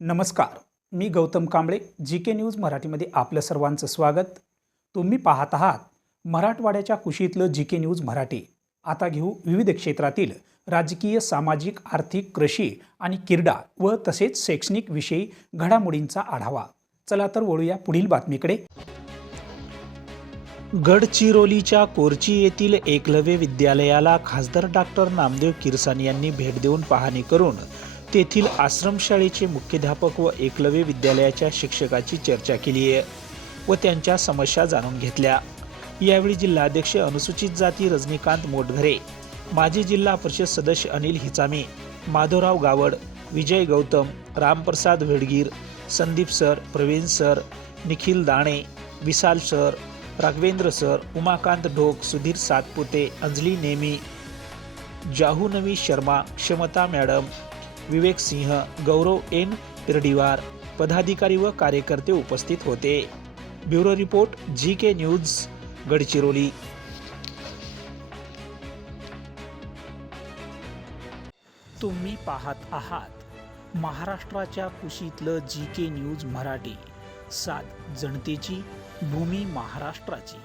नमस्कार मी Gautam Kamble G K news मराठीमध्ये आपलं सर्वांचं स्वागत. तुम्ही पाहत आहात मराठवाड्याच्या कुशीतलं जी के न्यूज मराठी. आता घेऊ विविध क्षेत्रातील राजकीय सामाजिक आर्थिक कृषी आणि क्रीडा व तसेच शैक्षणिक विषयी घडामोडींचा आढावा. चला तर वळूया पुढील बातमीकडे. गडचिरोलीच्या कोरची येथील एकलव्य विद्यालयाला खासदार डॉक्टर नामदेव किरसानी यांनी भेट देऊन पाहणी करून तेथील आश्रमशाळेचे मुख्याध्यापक व एकलव्य विद्यालयाच्या शिक्षकाची चर्चा केली आहे व त्यांच्या समस्या जाणून घेतल्या. यावेळी जिल्हाध्यक्ष अनुसूचित जाती रजनीकांत मोटघरे माजी जिल्हा परिषद सदस्य Anil Hichame Madhavrao Gawad Vijay Gautam Ramprasad Wedgir Sandeep sir Praveen sir Nikhil Dane Vishal sir Raghavendra sir Umakant Dhok Sudhir Satpute Anjali Nemi Jahnavi Sharma क्षमता मॅडम विवेक सिंह गौरव एन. पिरडीवार पदाधिकारी व कार्यकर्ते उपस्थित होते. Bureau report G K news Gadchiroli. तुम्ही पाहत आहात महाराष्ट्राच्या कुशीतलं जी के न्यूज मराठी. सात जनतेची भूमी महाराष्ट्राची.